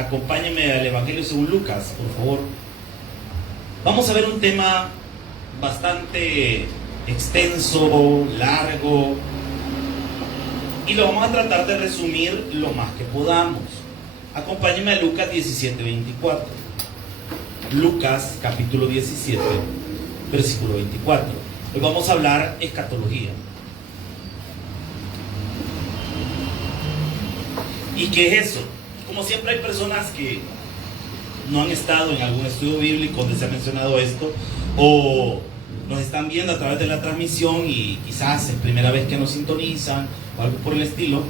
Acompáñenme al Evangelio según Lucas, por favor. Vamos a ver un tema bastante extenso, largo, y lo vamos a tratar de resumir lo más que podamos. Acompáñenme a Lucas 17:24. Lucas capítulo 17, versículo 24. Hoy vamos a hablar escatología. ¿Y qué es eso? Como siempre hay personas que no han estado en algún estudio bíblico donde se ha mencionado esto, o nos están viendo a través de la transmisión y quizás es primera vez que nos sintonizan o algo por el estilo.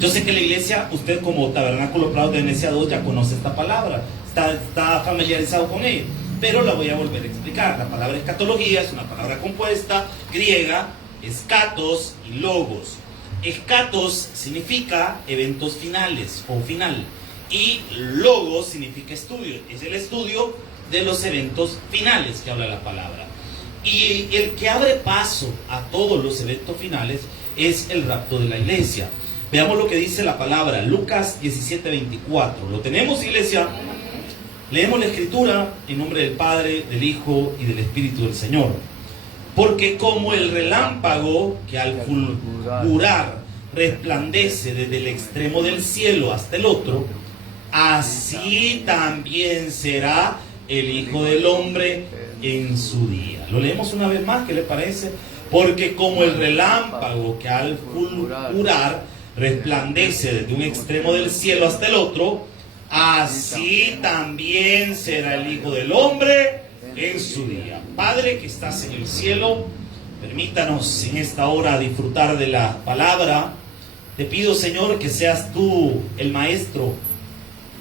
Yo sé que la iglesia, usted como Tabernáculo Prados de Venecia 2 ya conoce esta palabra, está familiarizado con ella, pero la voy a volver a explicar. La palabra escatología es una palabra compuesta, griega, escatos y logos. Escatos significa eventos finales o final, y logos significa estudio. Es el estudio de los eventos finales que habla la palabra. Y el que abre paso a todos los eventos finales es el rapto de la iglesia. Veamos lo que dice la palabra, Lucas 17:24. ¿Lo tenemos, iglesia? Leemos la escritura en nombre del Padre, del Hijo y del Espíritu del Señor. Porque como el relámpago que al fulgurar resplandece desde el extremo del cielo hasta el otro, así también será el Hijo del Hombre en su día. Lo leemos una vez más, ¿qué le parece? Porque como el relámpago que al fulgurar resplandece desde un extremo del cielo hasta el otro, así también será el Hijo del Hombre en su día. Padre que estás en el cielo, permítanos en esta hora disfrutar de la palabra. Te pido, Señor, que seas tú el maestro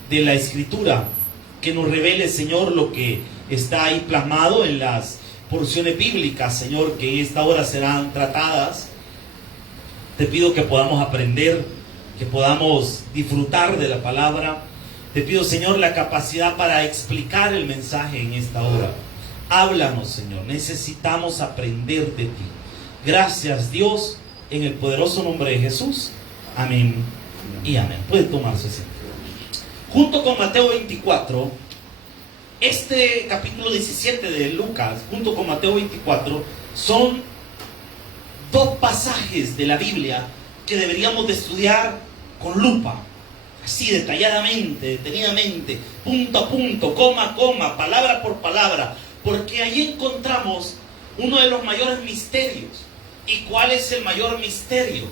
de la escritura, que nos revele, Señor, lo que está ahí plasmado en las porciones bíblicas, Señor, que en esta hora serán tratadas. Te pido que podamos aprender, que podamos disfrutar de la palabra. Te pido, Señor, la capacidad para explicar el mensaje en esta hora. Háblanos, Señor, necesitamos aprender de ti. Gracias, Dios, en el poderoso nombre de Jesús. Amén y amén. Puede tomar su asiento. Junto con Mateo 24, este capítulo 17 de Lucas, junto con Mateo 24, son dos pasajes de la Biblia que deberíamos de estudiar con lupa, así detalladamente, detenidamente, punto a punto, coma a coma, palabra por palabra, porque ahí encontramos uno de los mayores misterios. ¿Y cuál es el mayor misterio?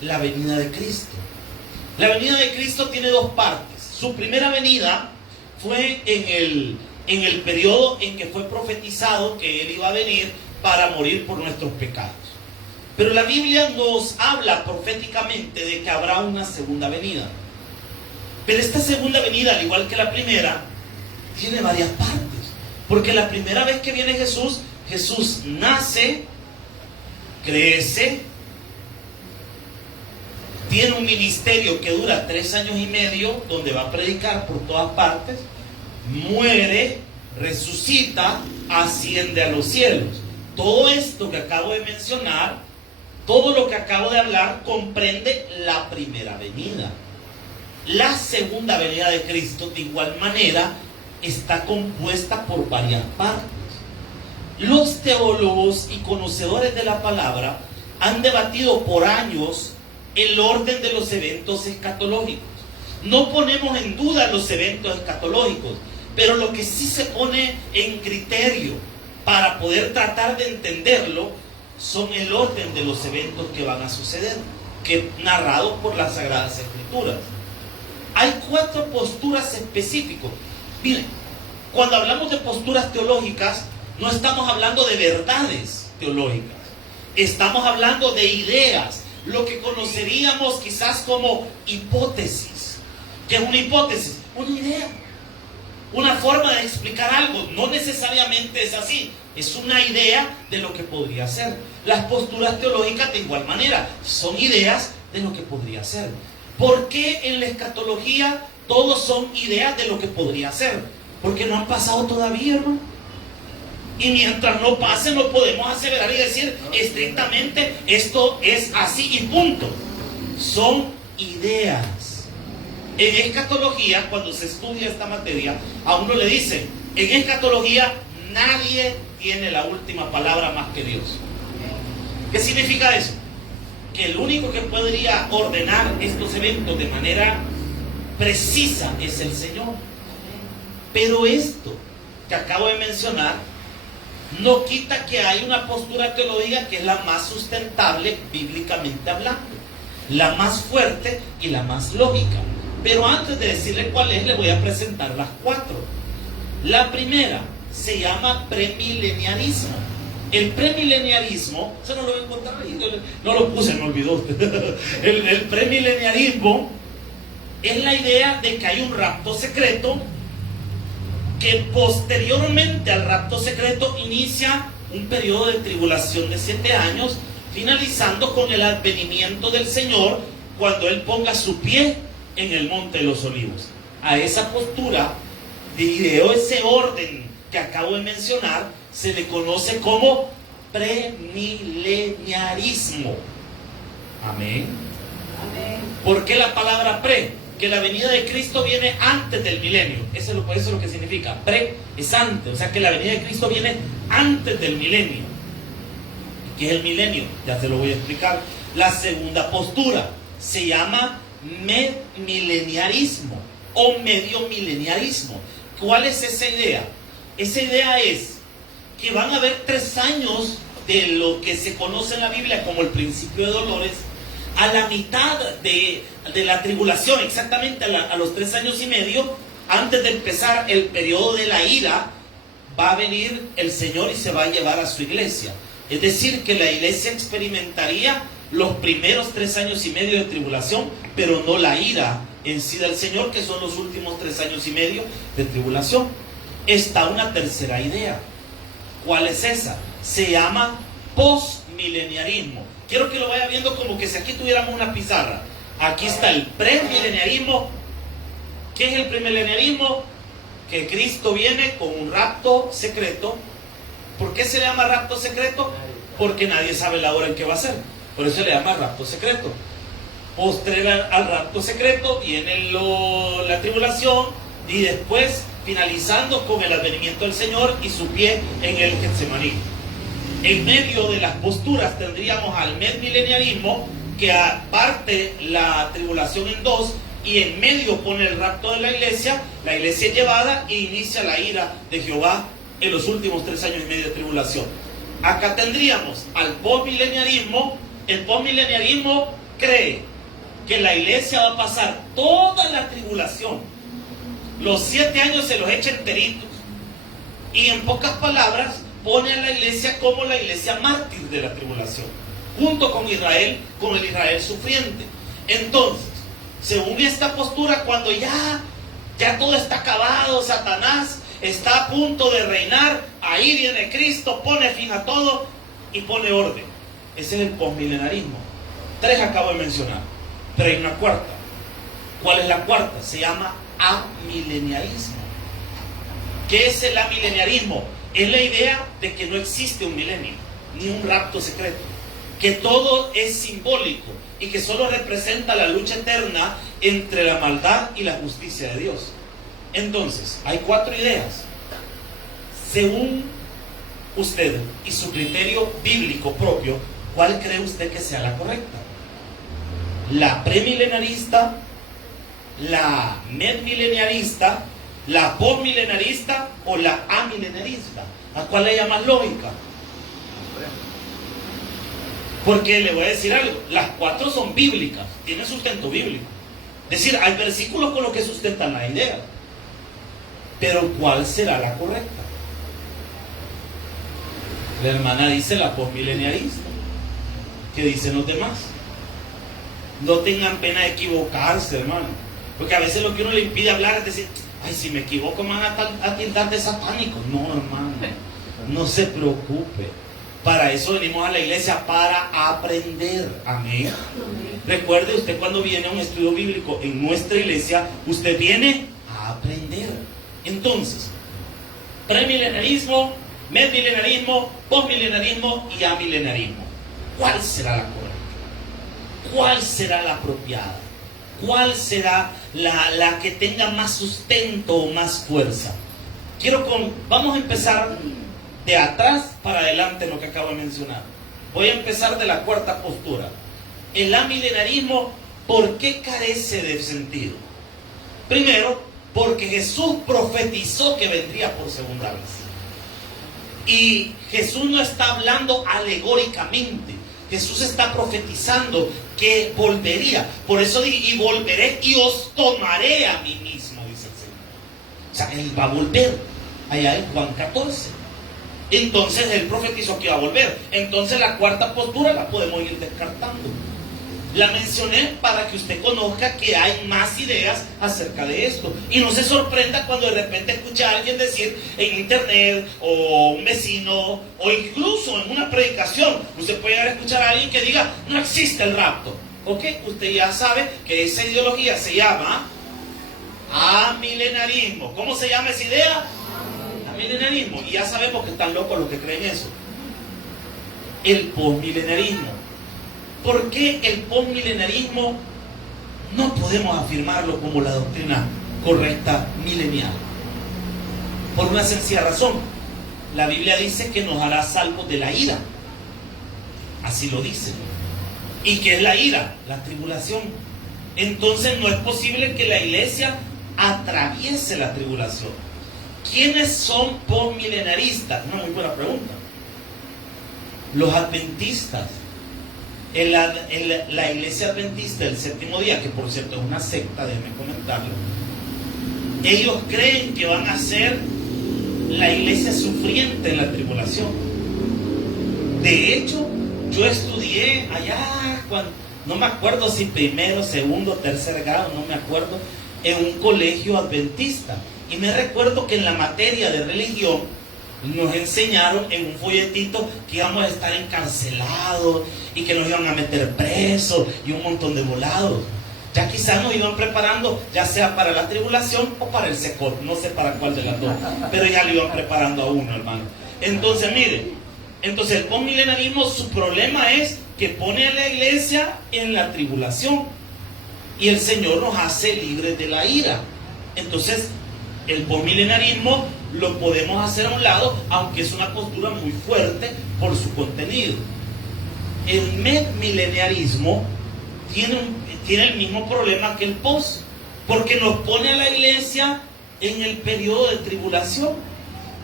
La venida de Cristo. La venida de Cristo tiene dos partes. Su primera venida fue en el periodo en que fue profetizado que Él iba a venir para morir por nuestros pecados. Pero la Biblia nos habla proféticamente de que habrá una segunda venida. Pero esta segunda venida, al igual que la primera, tiene varias partes. Porque la primera vez que viene Jesús, Jesús nace, crece, tiene un ministerio que dura 3 años y medio, donde va a predicar por todas partes, muere, resucita, asciende a los cielos. Todo esto que acabo de mencionar, todo lo que acabo de hablar, comprende la primera venida. La segunda venida de Cristo, de igual manera, está compuesta por varias partes. Los teólogos y conocedores de la palabra han debatido por años el orden de los eventos escatológicos. No ponemos en duda los eventos escatológicos, pero lo que sí se pone en criterio para poder tratar de entenderlo son el orden de los eventos que van a suceder, que narrados por las Sagradas Escrituras. Hay 4 posturas específicas. Miren, cuando hablamos de posturas teológicas, no estamos hablando de verdades teológicas. Estamos hablando de ideas, lo que conoceríamos quizás como hipótesis. ¿Qué es una hipótesis? Una idea, una forma de explicar algo. No necesariamente es así, es una idea de lo que podría ser. Las posturas teológicas, de igual manera, son ideas de lo que podría ser. ¿Por qué en la escatología todos son ideas de lo que podría ser? Porque no han pasado todavía, hermano. Y mientras no pase, no podemos aseverar y decir estrictamente esto es así y punto. Son ideas. En escatología, cuando se estudia esta materia, a uno le dicen, en escatología nadie tiene la última palabra más que Dios. ¿Qué significa eso? Que el único que podría ordenar estos eventos de manera precisa es el Señor. Pero esto que acabo de mencionar no quita que hay una postura teológica que es la más sustentable bíblicamente hablando, la más fuerte y la más lógica. Pero antes de decirle cuál es, le voy a presentar las cuatro. La primera se llama premileniarismo. El premileniarismo, eso no lo voy a encontrar ahí, no lo puse, me olvidó. El premileniarismo es la idea de que hay un rapto secreto, que posteriormente al rapto secreto inicia un periodo de tribulación de 7 años, finalizando con el advenimiento del Señor cuando Él ponga su pie en el monte de los olivos. A esa postura, de ese orden que acabo de mencionar, se le conoce como premileniarismo. Amén. Amén. ¿Por qué la palabra pre? Que la venida de Cristo viene antes del milenio. Eso es lo que significa. Pre es antes, o sea que la venida de Cristo viene antes del milenio. ¿Qué es el milenio? Ya te lo voy a explicar. La segunda postura se llama medmileniarismo o medio mileniarismo. ¿Cuál es esa idea? Esa idea es que van a haber 3 años de lo que se conoce en la Biblia como el principio de dolores. A la mitad de la tribulación, exactamente a los 3 años y medio, antes de empezar el periodo de la ira, va a venir el Señor y se va a llevar a su iglesia. Es decir, que la iglesia experimentaría los primeros 3 años y medio de tribulación, pero no la ira en sí del Señor, que son los últimos 3 años y medio de tribulación. Está una tercera idea. ¿Cuál es esa? Se llama postmileniarismo. Quiero que lo vaya viendo como que si aquí tuviéramos una pizarra. Aquí está el premileniarismo. ¿Qué es el premileniarismo? Que Cristo viene con un rapto secreto. ¿Por qué se le llama rapto secreto? Porque nadie sabe la hora en que va a ser. Por eso se le llama rapto secreto. Posterior al rapto secreto viene la tribulación y después finalizando con el advenimiento del Señor y su pie en el Getsemaní. En medio de las posturas tendríamos al medmileniarismo, que aparte la tribulación en 2 y en medio pone el rapto de la iglesia es llevada e inicia la ira de Jehová en los últimos 3 años y medio de tribulación. Acá tendríamos al postmileniarismo. El postmileniarismo cree que la iglesia va a pasar toda la tribulación, los 7 años se los echa enteritos, y en pocas palabras pone a la iglesia como la iglesia mártir de la tribulación, junto con Israel, con el Israel sufriente. Entonces, según esta postura, cuando ya todo está acabado, Satanás está a punto de reinar, ahí viene Cristo, pone fin a todo y pone orden. Ese es el postmilenarismo. 3 acabo de mencionar, pero hay una cuarta. ¿Cuál es la cuarta? Se llama amileniarismo. ¿Qué es el amileniarismo? Es la idea de que no existe un milenio, ni un rapto secreto, que todo es simbólico y que solo representa la lucha eterna entre la maldad y la justicia de Dios. Entonces, hay 4 ideas. Según usted y su criterio bíblico propio, ¿cuál cree usted que sea la correcta? ¿La premilenarista, la medmileniarista, la postmilenarista o la amilenarista? ¿A cuál le llama más lógica? Porque le voy a decir algo, las 4 son bíblicas, tienen sustento bíblico. Es decir, hay versículos con los que sustentan la idea. Pero ¿cuál será la correcta? La hermana dice la postmileniarista. ¿Qué dicen los demás? No tengan pena de equivocarse, hermano. Porque a veces lo que uno le impide hablar es decir, ay, si me equivoco me van a tildar de satánico. No, hermano, no se preocupe. Para eso venimos a la iglesia, para aprender. Amén. Recuerde, usted cuando viene a un estudio bíblico en nuestra iglesia, usted viene a aprender. Entonces, premilenarismo, medmilenarismo, postmilenarismo y amilenarismo. ¿Cuál será la correcta? ¿Cuál será la apropiada? ¿Cuál será la que tenga más sustento o más fuerza? Vamos a empezar de atrás para adelante lo que acabo de mencionar. Voy a empezar de la cuarta postura. El amilenarismo, ¿por qué carece de sentido? Primero, porque Jesús profetizó que vendría por segunda vez. Y Jesús no está hablando alegóricamente. Jesús está profetizando que volvería. Por eso dice, y volveré y os tomaré a mí mismo, dice el Señor. O sea, Él va a volver. Allá en Juan 14. Entonces Él profetizó que iba a volver. Entonces la cuarta postura la podemos ir descartando. La mencioné para que usted conozca que hay más ideas acerca de esto. Y no se sorprenda cuando de repente escucha a alguien decir en internet, o un vecino, o incluso en una predicación, usted puede llegar a escuchar a alguien que diga, no existe el rapto. ¿Ok? Usted ya sabe que esa ideología se llama amilenarismo. ¿Cómo se llama esa idea? Amilenarismo. Y ya sabemos que están locos los que creen eso. El postmilenarismo. ¿Por qué el postmilenarismo no podemos afirmarlo como la doctrina correcta milenial? Por una sencilla razón. La Biblia dice que nos hará salvos de la ira. Así lo dice. ¿Y qué es la ira? La tribulación. Entonces no es posible que la iglesia atraviese la tribulación. ¿Quiénes son postmilenaristas? Una muy buena pregunta. Los adventistas. La iglesia adventista del séptimo día, que por cierto es una secta, déjenme comentarlo, ellos creen que van a ser la iglesia sufriente en la tribulación. De hecho, yo estudié allá, no me acuerdo si primero, segundo, tercer grado, no me acuerdo, en un colegio adventista. Y me recuerdo que en la materia de religión nos enseñaron en un folletito que íbamos a estar encarcelados y que nos iban a meter presos y un montón de volados. Ya quizás nos iban preparando, ya sea para la tribulación o para el secot, no sé para cuál de las dos, pero ya lo iban preparando a uno, hermano. Entonces, mire, el postmilenarismo, su problema es que pone a la iglesia en la tribulación y el Señor nos hace libres de la ira. Entonces, el postmilenarismo lo podemos hacer a un lado, aunque es una postura muy fuerte por su contenido. El medmileniarismo tiene el mismo problema que el post, porque nos pone a la iglesia en el periodo de tribulación.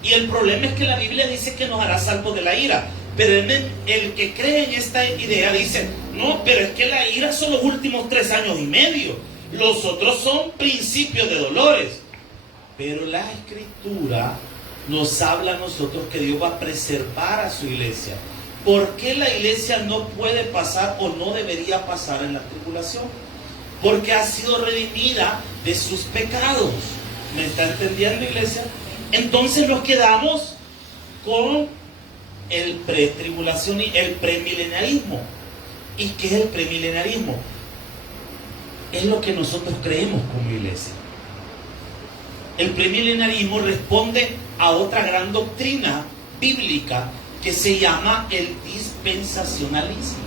Y el problema es que la Biblia dice que nos hará salvos de la ira. Pero el que cree en esta idea dice, no, pero es que la ira son los últimos 3 años y medio. Los otros son principios de dolores. Pero la Escritura nos habla a nosotros que Dios va a preservar a su iglesia. ¿Por qué la iglesia no puede pasar o no debería pasar en la tribulación? Porque ha sido redimida de sus pecados. ¿Me está entendiendo, iglesia? Entonces nos quedamos con el pretribulación y el premilenarismo. ¿Y qué es el premilenarismo? Es lo que nosotros creemos como iglesia. El premilenarismo responde a otra gran doctrina bíblica que se llama el dispensacionalismo.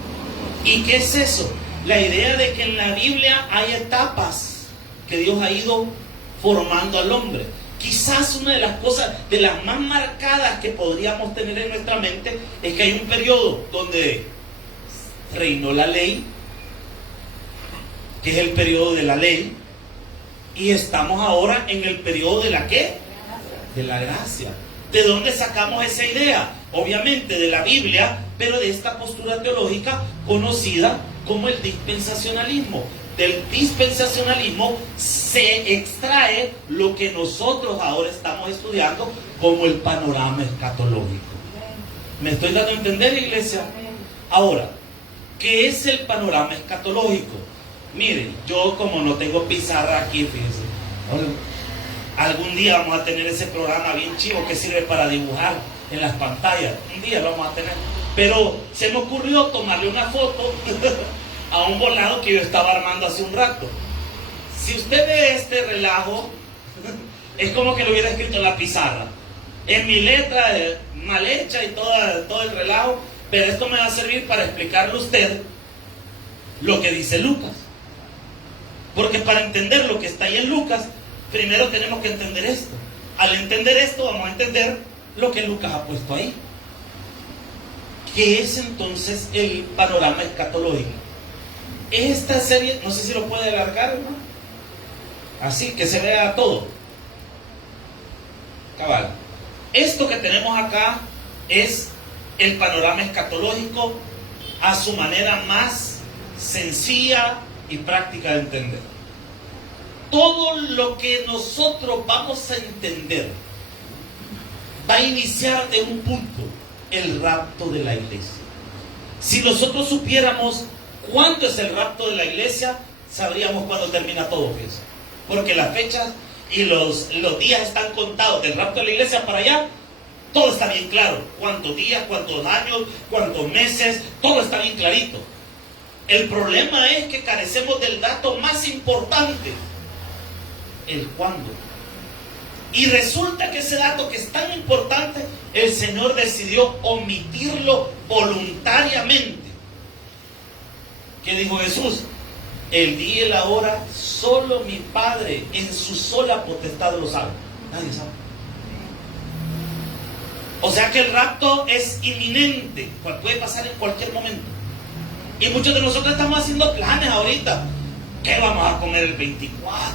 ¿Y qué es eso? La idea de que en la Biblia hay etapas que Dios ha ido formando al hombre. Quizás una de las cosas, de las más marcadas que podríamos tener en nuestra mente, es que hay un periodo donde reinó la ley, que es el periodo de la ley, y estamos ahora en el periodo de la ¿qué? De la gracia. ¿De dónde sacamos esa idea? Obviamente de la Biblia, pero de esta postura teológica conocida como el dispensacionalismo. Del dispensacionalismo se extrae lo que nosotros ahora estamos estudiando como el panorama escatológico. ¿Me estoy dando a entender, iglesia? Ahora, ¿qué es el panorama escatológico? Miren, yo como no tengo pizarra aquí, fíjense, algún día vamos a tener ese programa bien chivo que sirve para dibujar en las pantallas. Un día lo vamos a tener. Pero se me ocurrió tomarle una foto a un volado que yo estaba armando hace un rato. Si usted ve este relajo, es como que lo hubiera escrito en la pizarra. En mi letra mal hecha y todo el relajo, pero esto me va a servir para explicarle a usted lo que dice Lucas. Porque para entender lo que está ahí en Lucas, primero tenemos que entender esto. Al entender esto, vamos a entender lo que Lucas ha puesto ahí. ¿Qué es entonces el panorama escatológico? Esta serie, no sé si lo puede alargar, ¿no? Así, que se vea todo. Cabal. Esto que tenemos acá es el panorama escatológico a su manera más sencilla y práctica de entender. Todo lo que nosotros vamos a entender va a iniciar de un punto: el rapto de la iglesia. Si nosotros supiéramos cuándo es el rapto de la iglesia, sabríamos cuándo termina todo eso. Porque las fechas y los días están contados del rapto de la iglesia para allá. Todo está bien claro. Cuántos días, cuántos años, cuántos meses, todo está bien clarito. El problema es que carecemos del dato más importante: el cuándo. Y resulta que ese dato, que es tan importante, el Señor decidió omitirlo voluntariamente. ¿Qué dijo Jesús? El día y la hora solo mi Padre en su sola potestad lo sabe. Nadie sabe. O sea que el rapto es inminente, puede pasar en cualquier momento. Y muchos de nosotros estamos haciendo planes ahorita. ¿Qué vamos a comer el 24?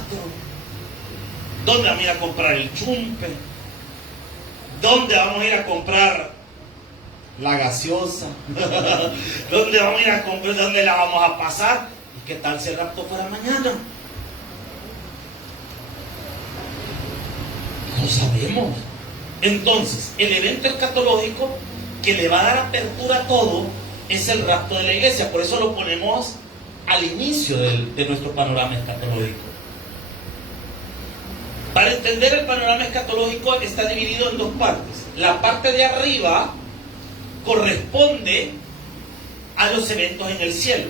¿Dónde vamos a ir a comprar el chumpe? ¿Dónde vamos a ir a comprar la gaseosa? ¿Dónde vamos a ir a comprar? ¿Dónde la vamos a pasar? ¿Y qué tal si el rapto fuera mañana? No sabemos. Entonces, el evento escatológico que le va a dar apertura a todo es el rapto de la iglesia. Por eso lo ponemos al inicio de nuestro panorama escatológico. Para entender el panorama escatológico está dividido en dos partes. La parte de arriba corresponde a los eventos en el cielo,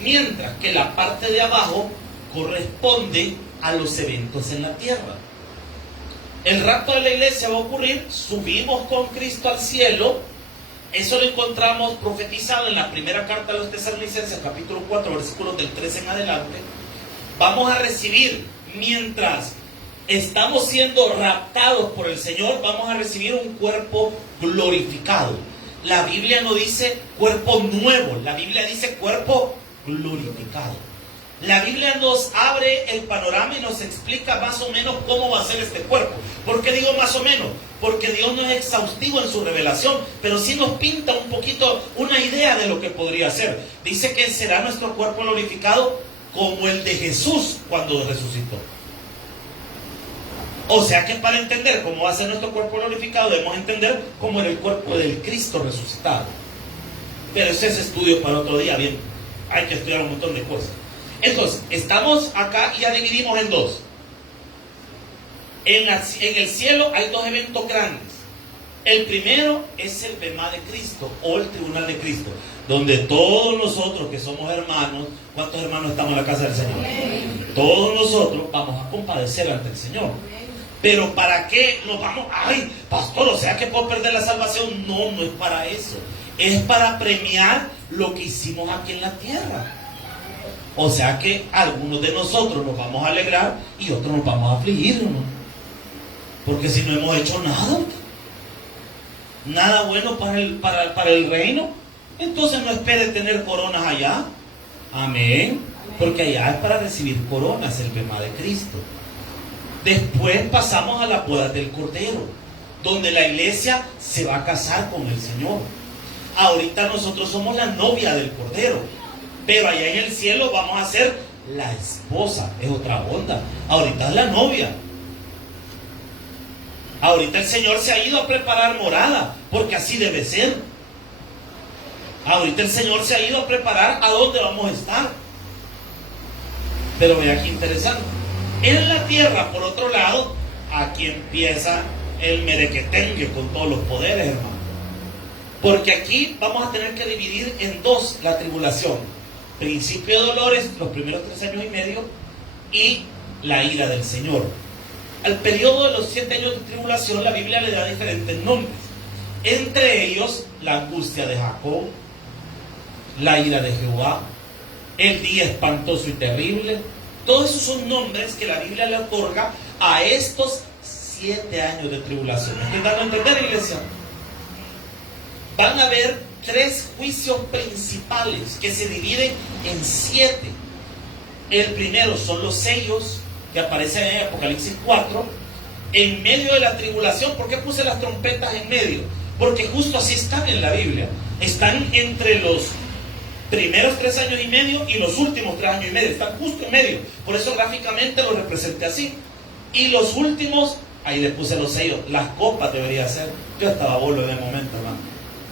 mientras que la parte de abajo corresponde a los eventos en la tierra. El rapto de la iglesia va a ocurrir, subimos con Cristo al cielo. Eso lo encontramos profetizado en la primera carta a los Tesalonicenses, capítulo 4, versículos del 13 en adelante. Vamos a recibir, mientras estamos siendo raptados por el Señor, vamos a recibir un cuerpo glorificado. La Biblia no dice cuerpo nuevo, la Biblia dice cuerpo glorificado. La Biblia nos abre el panorama y nos explica más o menos cómo va a ser este cuerpo. ¿Por qué digo más o menos? Porque Dios no es exhaustivo en su revelación, pero sí nos pinta un poquito una idea de lo que podría ser. Dice que será nuestro cuerpo glorificado como el de Jesús cuando resucitó. O sea que para entender cómo va a ser nuestro cuerpo glorificado, debemos entender cómo era el cuerpo del Cristo resucitado. Pero ese es estudio para otro día, bien. Hay que estudiar un montón de cosas. Entonces, estamos acá y ya dividimos en dos. En el cielo hay dos eventos grandes. El primero es el bemá de Cristo o el tribunal de Cristo, donde todos nosotros que somos hermanos, ¿cuántos hermanos estamos en la casa del Señor? Todos nosotros vamos a compadecer ante el Señor. Pero ¿para qué nos vamos? Ay, pastor, o sea que puedo perder la salvación. No, no es para eso. Es para premiar lo que hicimos aquí en la tierra. O sea que algunos de nosotros nos vamos a alegrar y otros nos vamos a afligir, ¿no? Porque si no hemos hecho nada bueno para el reino, entonces no espere tener coronas allá. Amén. Porque allá es para recibir coronas, el bemá de Cristo. Después pasamos a las bodas del Cordero, donde la iglesia se va a casar con el Señor. Ahorita nosotros somos la novia del Cordero, pero allá en el cielo vamos a ser la esposa. Es otra onda. Ahorita es la novia. Ahorita el Señor se ha ido a preparar morada, porque así debe ser. Ahorita el Señor se ha ido a preparar a dónde vamos a estar. Pero vea qué interesante. En la tierra, por otro lado, aquí empieza el merequetengue con todos los poderes, hermano. Porque aquí vamos a tener que dividir en dos la tribulación. Principio de dolores, los primeros 3 años y medio, y la ira del Señor. Al periodo de los 7 años de tribulación, la Biblia le da diferentes nombres. Entre ellos, la angustia de Jacob, la ira de Jehová, el día espantoso y terrible, Todos esos son nombres que la Biblia le otorga a estos 7 años de tribulación. ¿Me estoy dando a entender, iglesia? Van a haber 3 juicios principales que se dividen en 7. El primero son los sellos que aparecen en Apocalipsis 4. En medio de la tribulación, ¿por qué puse las trompetas en medio? Porque justo así están en la Biblia. Están entre los primeros 3 años y medio y los últimos 3 años y medio. Están justo en medio. Por eso gráficamente lo representé así. Y los últimos, ahí le puse los sellos. Las copas debería ser. Yo estaba bolo en el momento, hermano.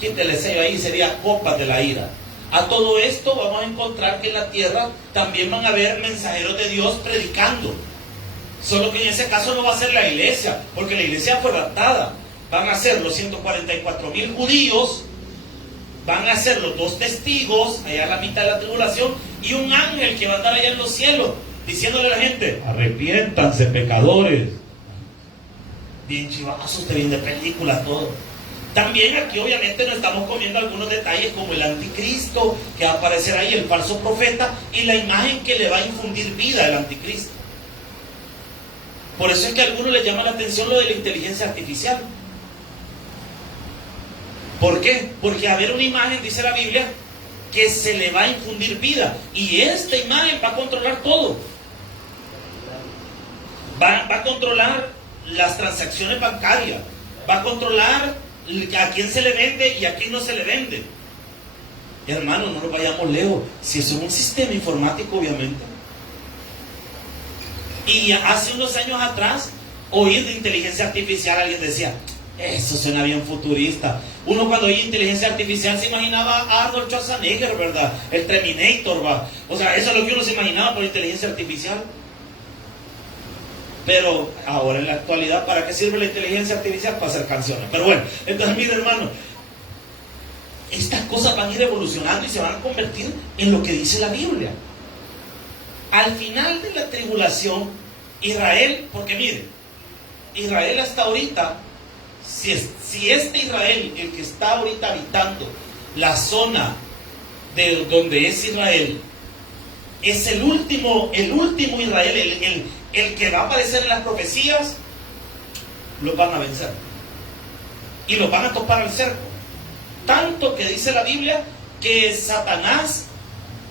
Quítele sello ahí, sería copas de la ira. A todo esto vamos a encontrar que en la tierra también van a haber mensajeros de Dios predicando. Solo que en ese caso no va a ser la iglesia, porque la iglesia fue raptada. Van a ser los 144,000 judíos, van a ser los 2 testigos, allá a la mitad de la tribulación, y un ángel que va a andar allá en los cielos, diciéndole a la gente, arrepiéntanse, pecadores. Bien chivazos, te viene de película todo. También aquí obviamente nos estamos comiendo algunos detalles como el anticristo, que va a aparecer ahí, el falso profeta, y la imagen que le va a infundir vida al anticristo. Por eso es que a algunos les llama la atención lo de la inteligencia artificial. ¿Por qué? Porque va a haber una imagen, dice la Biblia, que se le va a infundir vida. Y esta imagen va a controlar todo. Va a controlar las transacciones bancarias. Va a controlar a quién se le vende y a quién no se le vende. Hermano, no nos vayamos lejos. Si eso es un sistema informático, obviamente. Y hace unos años atrás, oír de inteligencia artificial, alguien decía, eso suena bien futurista. Uno cuando oye inteligencia artificial se imaginaba a Arnold Schwarzenegger, ¿verdad? El Terminator, ¿va? O sea, eso es lo que uno se imaginaba por inteligencia artificial. Pero ahora en la actualidad, ¿para qué sirve la inteligencia artificial? Para hacer canciones. Pero bueno, entonces mire, hermano, estas cosas van a ir evolucionando y se van a convertir en lo que dice la Biblia. Al final de la tribulación, Israel, porque mire, Israel hasta ahorita, si este Israel, el que está ahorita habitando la zona de donde es Israel, es el último Israel, el que va a aparecer en las profecías, los van a vencer. Y los van a topar al cerco. Tanto que dice la Biblia que Satanás,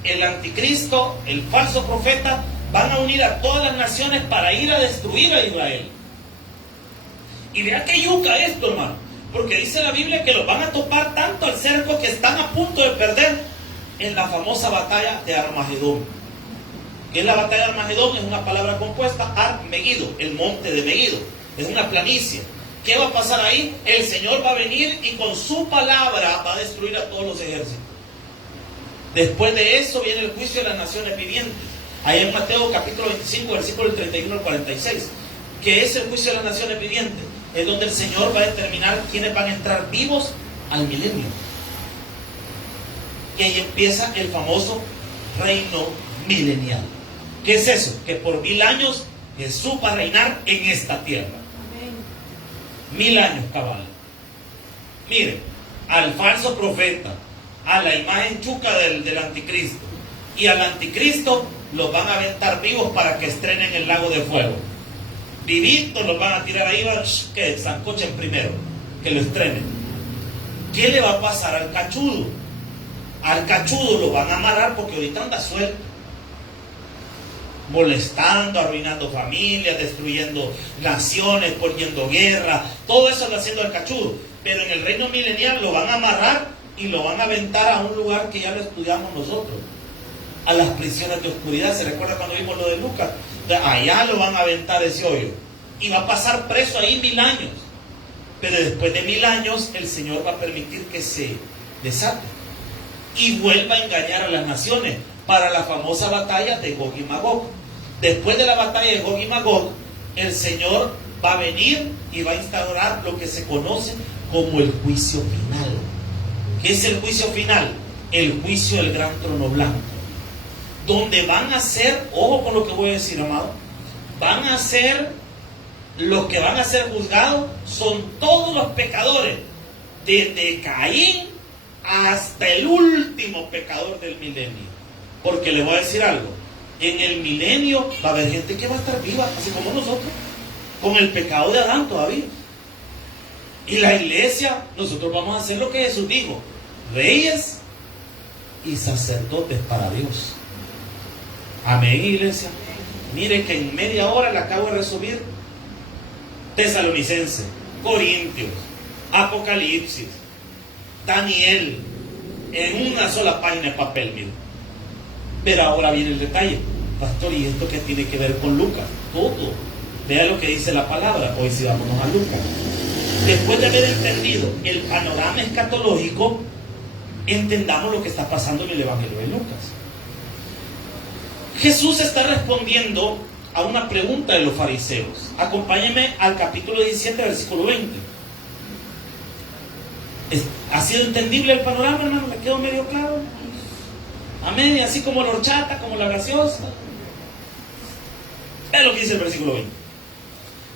el anticristo, el falso profeta, van a unir a todas las naciones para ir a destruir a Israel. Y vea que yuca esto, hermano, porque dice la Biblia que los van a topar tanto al cerco que están a punto de perder en la famosa batalla de Armagedón. ¿Qué es la batalla de Armagedón? Es una palabra compuesta, Ar-Megido, el monte de Megido, es una planicie. ¿Qué va a pasar ahí? El Señor va a venir y con su palabra va a destruir a todos los ejércitos. Después de eso viene el juicio de las naciones vivientes. Ahí en Mateo capítulo 25, versículo del 31 al 46. ¿Qué es el juicio de las naciones vivientes? Es donde el Señor va a determinar quiénes van a entrar vivos al milenio. Y ahí empieza el famoso reino milenial. ¿Qué es eso? Que por 1000 años Jesús va a reinar en esta tierra. 1000 años, cabal. Miren, al falso profeta, a la imagen chuca del anticristo y al anticristo los van a aventar vivos para que estrenen el lago de fuego. Vivitos los van a tirar ahí, que zancochen primero, que lo estrenen. ¿Qué le va a pasar al cachudo? Al cachudo lo van a amarrar porque ahorita anda suelto, molestando, arruinando familias, destruyendo naciones, poniendo guerra. Todo eso lo haciendo el cachudo. Pero en el reino milenial lo van a amarrar y lo van a aventar a un lugar que ya lo estudiamos nosotros, a las prisiones de oscuridad. ¿Se recuerda cuando vimos lo de Lucas? Allá lo van a aventar ese hoyo y va a pasar preso ahí 1000 años. Pero después de 1000 años el Señor va a permitir que se desate y vuelva a engañar a las naciones para la famosa batalla de Gog y Magog. Después de la batalla de Gog y Magog, el Señor va a venir y va a instaurar lo que se conoce como el juicio final. ¿Qué es el juicio final? El juicio del gran trono blanco, donde van a ser, ojo con lo que voy a decir, amado, van a ser, los que van a ser juzgados son todos los pecadores, desde Caín hasta el último pecador del milenio. Porque les voy a decir algo, en el milenio va a haber gente que va a estar viva, así como nosotros, con el pecado de Adán todavía. Y la iglesia, nosotros vamos a hacer lo que Jesús dijo: reyes y sacerdotes para Dios. Amén, iglesia. Mire que en media hora le acabo de resumir Tesalonicenses, Corintios, Apocalipsis, Daniel, en una sola página de papel, mire. Pero ahora viene el detalle: pastor, ¿y esto qué tiene que ver con Lucas? Todo. Vea lo que dice la palabra. Hoy sí vámonos a Lucas. Después de haber entendido el panorama escatológico, entendamos lo que está pasando en el Evangelio de Lucas. Jesús está respondiendo a una pregunta de los fariseos. Acompáñenme al capítulo 17, versículo 20. ¿Ha sido entendible el panorama, hermano? ¿Le quedó medio claro? Amén. Y así como la horchata, como la gaseosa. Vean lo que dice el versículo 20.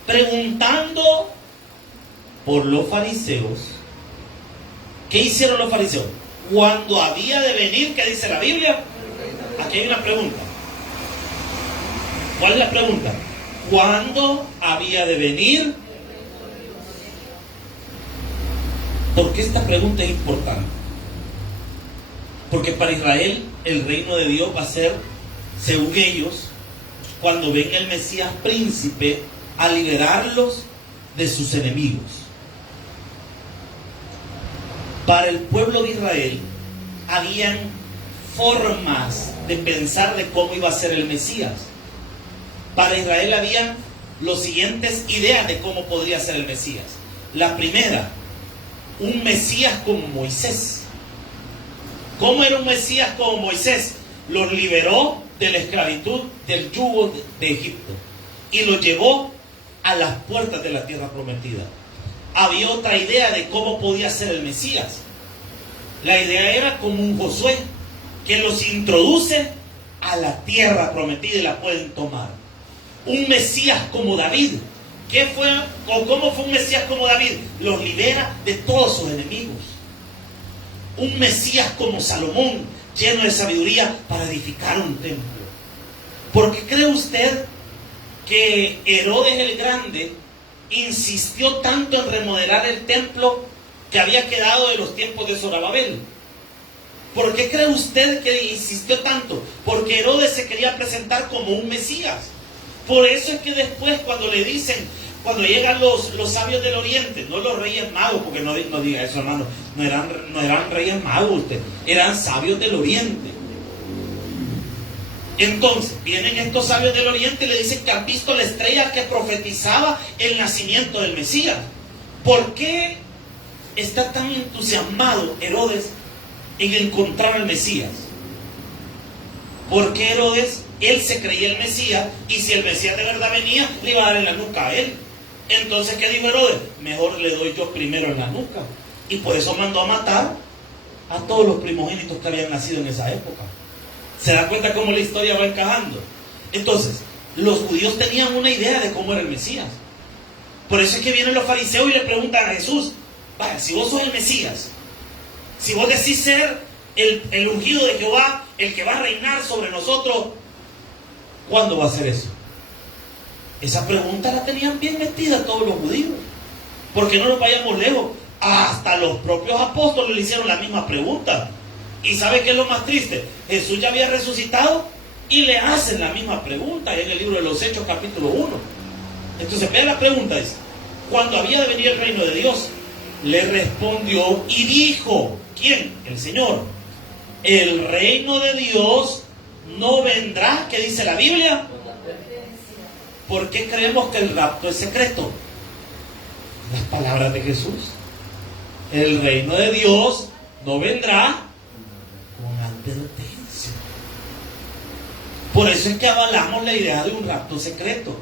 Preguntando por los fariseos. ¿Qué hicieron los fariseos? Cuando había de venir, ¿qué dice la Biblia? Aquí hay una pregunta. ¿Cuál es la pregunta? ¿Cuándo había de venir? ¿Por qué esta pregunta es importante? Porque para Israel el reino de Dios va a ser, según ellos, cuando venga el Mesías príncipe a liberarlos de sus enemigos. Para el pueblo de Israel habían formas de pensar de cómo iba a ser el Mesías. Para Israel había las siguientes ideas de cómo podría ser el Mesías. La primera, un Mesías como Moisés. ¿Cómo era un Mesías como Moisés? Los liberó de la esclavitud, del yugo de Egipto, y los llevó a las puertas de la tierra prometida. Había otra idea de cómo podía ser el Mesías. La idea era como un Josué, que los introduce a la tierra prometida y la pueden tomar. Un Mesías como David. ¿Qué fue o cómo fue un Mesías como David? Los libera de todos sus enemigos. Un Mesías como Salomón, lleno de sabiduría para edificar un templo. ¿Por qué cree usted que Herodes el Grande insistió tanto en remodelar el templo que había quedado de los tiempos de Zorobabel? ¿Por qué cree usted que insistió tanto? Porque Herodes se quería presentar como un Mesías. Por eso es que después cuando le dicen, cuando llegan los sabios del oriente, no los reyes magos, porque no diga eso, hermano, no eran reyes magos ustedes, eran sabios del oriente. Entonces vienen estos sabios del oriente y le dicen que han visto la estrella que profetizaba el nacimiento del Mesías. ¿Por qué está tan entusiasmado Herodes en encontrar al Mesías? Porque Herodes, él se creía el Mesías, y si el Mesías de verdad venía, le iba a dar en la nuca a él. Entonces, ¿qué dijo Herodes? Mejor le doy yo primero en la nuca. Y por eso mandó a matar a todos los primogénitos que habían nacido en esa época. ¿Se da cuenta cómo la historia va encajando? Entonces, los judíos tenían una idea de cómo era el Mesías. Por eso es que vienen los fariseos y le preguntan a Jesús: vaya, si vos sos el Mesías, si vos decís ser el ungido de Jehová, el que va a reinar sobre nosotros, ¿cuándo va a ser eso? Esa pregunta la tenían bien metida todos los judíos. Porque no nos vayamos lejos. Hasta los propios apóstoles le hicieron la misma pregunta. ¿Y sabe qué es lo más triste? Jesús ya había resucitado y le hacen la misma pregunta en el libro de los Hechos, capítulo 1. Entonces, vean la pregunta: es, ¿cuándo había de venir el reino de Dios? Le respondió y dijo, ¿quién? El Señor: el reino de Dios no vendrá, ¿qué dice la Biblia? ¿Por qué creemos que el rapto es secreto? Las palabras de Jesús: el reino de Dios no vendrá con advertencia. Por eso es que avalamos la idea de un rapto secreto,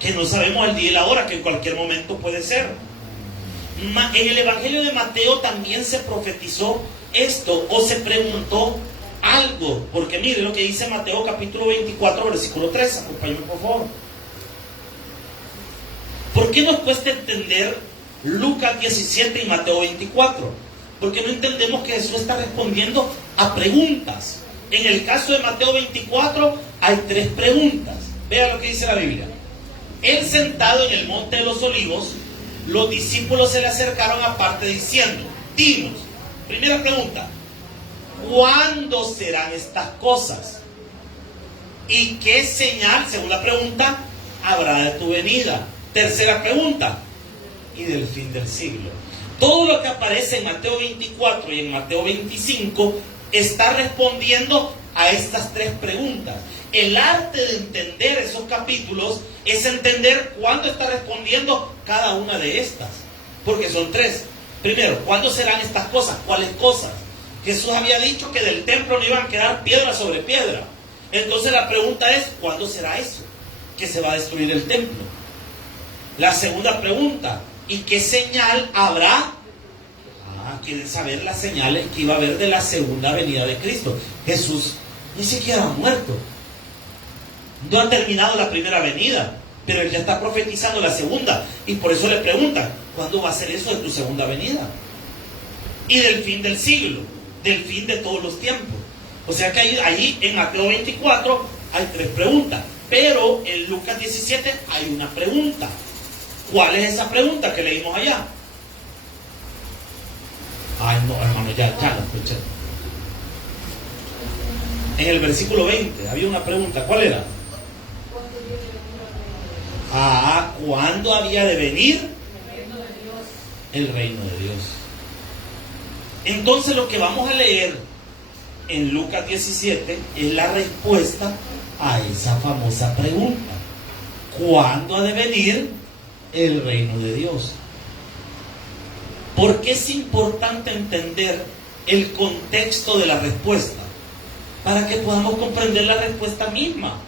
que no sabemos el día y la hora, que en cualquier momento puede ser. En el Evangelio de Mateo también se profetizó esto, o se preguntó algo, porque mire lo que dice Mateo capítulo 24, versículo 3. Acompáñenme por favor. ¿Por qué nos cuesta entender Lucas 17 y Mateo 24? Porque no entendemos que Jesús está respondiendo a preguntas. En el caso de Mateo 24, hay tres preguntas. Vea lo que dice la Biblia. Él sentado en el monte de los olivos, los discípulos se le acercaron aparte diciendo, dinos, primera pregunta, ¿cuándo serán estas cosas? ¿Y qué señal, segunda pregunta, habrá de tu venida? Tercera pregunta, y del fin del siglo. Todo lo que aparece en Mateo 24 y en Mateo 25 está respondiendo a estas tres preguntas. El arte de entender esos capítulos es entender cuándo está respondiendo cada una de estas, porque son tres. Primero, ¿cuándo serán estas cosas? ¿Cuáles cosas? Jesús había dicho que del templo no iban a quedar piedra sobre piedra. Entonces la pregunta es, ¿cuándo será eso? Que se va a destruir el templo. La segunda pregunta, ¿y qué señal habrá? Quieren saber las señales que iba a haber de la segunda venida de Cristo. Jesús ni siquiera ha muerto. No ha terminado la primera venida, pero él ya está profetizando la segunda. Y por eso le preguntan, ¿cuándo va a ser eso de tu segunda venida? Y del fin del siglo, del fin de todos los tiempos. O sea que ahí en Mateo 24 hay tres preguntas, pero en Lucas 17 hay una pregunta. ¿Cuál es esa pregunta que leímos allá? Ay, no, hermano, ya la escuché. En el versículo 20 había una pregunta. ¿Cuál era? ¿Cuándo había de venir el reino de Dios? Entonces lo que vamos a leer en Lucas 17 es la respuesta a esa famosa pregunta. ¿Cuándo ha de venir el reino de Dios? ¿Por qué es importante entender el contexto de la respuesta? Para que podamos comprender la respuesta misma.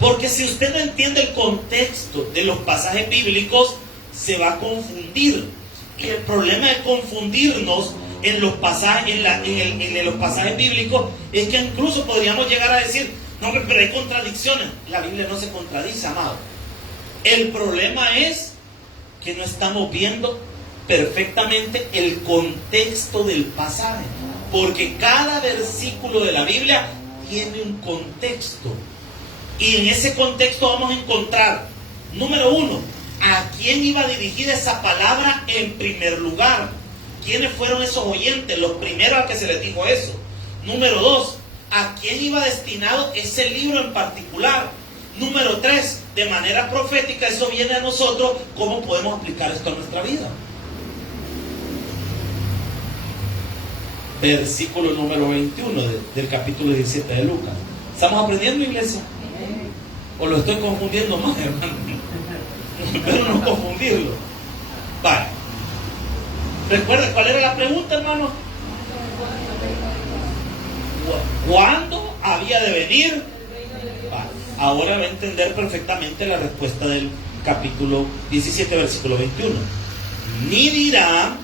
Porque si usted no entiende el contexto de los pasajes bíblicos, se va a confundir. Y el problema de confundirnos en los pasajes, en los pasajes bíblicos, es que incluso podríamos llegar a decir, no, pero hay contradicciones. La Biblia no se contradice, amado. El problema es que no estamos viendo perfectamente el contexto del pasaje, porque cada versículo de la Biblia tiene un contexto, y en ese contexto vamos a encontrar, número uno, a quién iba dirigida esa palabra en primer lugar, quiénes fueron esos oyentes, los primeros a que se les dijo eso. Número dos, a quién iba destinado ese libro en particular. Número tres, de manera profética, eso viene a nosotros, ¿cómo podemos aplicar esto a nuestra vida? Versículo número 21 del capítulo 17 de Lucas. ¿Estamos aprendiendo, iglesia? ¿O lo estoy confundiendo más, hermano? Espero no confundirlo. Vale. ¿Recuerda cuál era la pregunta, hermano? ¿Cuándo había de venir? Vale. Ahora va a entender perfectamente la respuesta del capítulo 17, versículo 21. Ni dirá,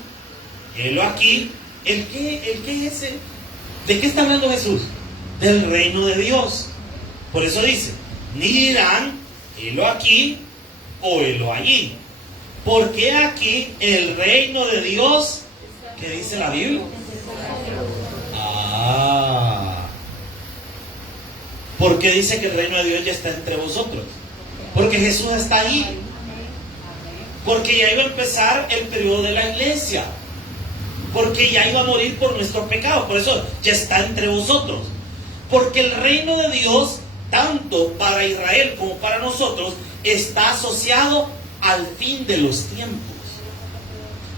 helo aquí. ¿El qué es ese? ¿De qué está hablando Jesús? Del reino de Dios. Por eso dice, ni dirán, helo aquí o helo allí. ¿Por qué aquí el reino de Dios? ¿Qué dice la Biblia? ¿Por qué dice que el reino de Dios ya está entre vosotros? Porque Jesús está ahí. Porque ya iba a empezar el periodo de la iglesia. Porque ya iba a morir por nuestros pecados. Por eso ya está entre vosotros. Porque el reino de Dios, tanto para Israel como para nosotros, está asociado al fin de los tiempos.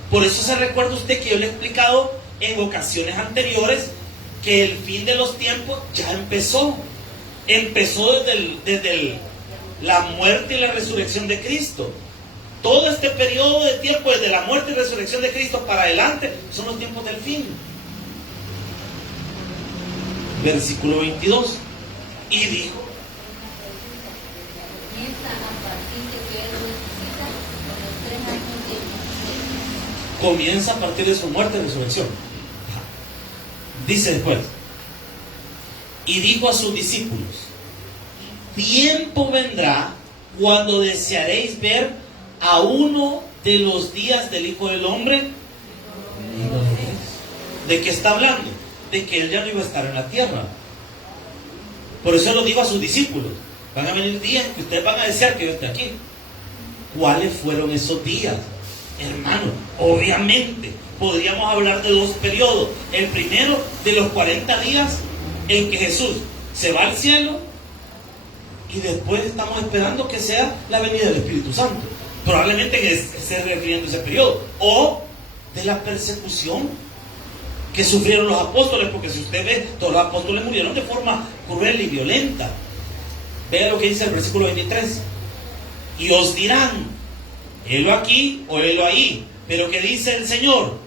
Por eso se recuerda usted que yo le he explicado en ocasiones anteriores que el fin de los tiempos ya empezó. Empezó desde la muerte y la resurrección de Cristo. Todo este periodo de tiempo, desde la muerte y resurrección de Cristo para adelante, son los tiempos del fin. Versículo 22. Y dijo: comienza a partir de su muerte y resurrección. Dice después: y dijo a sus discípulos: tiempo vendrá cuando desearéis ver a uno de los días del Hijo del Hombre. ¿De qué está hablando? De que él ya no iba a estar en la tierra. Por eso lo digo a sus discípulos. Van a venir días que ustedes van a desear que yo esté aquí. ¿Cuáles fueron esos días? Hermano, obviamente podríamos hablar de dos periodos. El primero, de los 40 días en que Jesús se va al cielo, y después estamos esperando que sea la venida del Espíritu Santo. Probablemente que esté refiriendo ese periodo. O de la persecución que sufrieron los apóstoles, porque si usted ve, todos los apóstoles murieron de forma cruel y violenta. Vea lo que dice el versículo 23. Y os dirán, helo aquí o helo ahí. Pero ¿qué dice el Señor?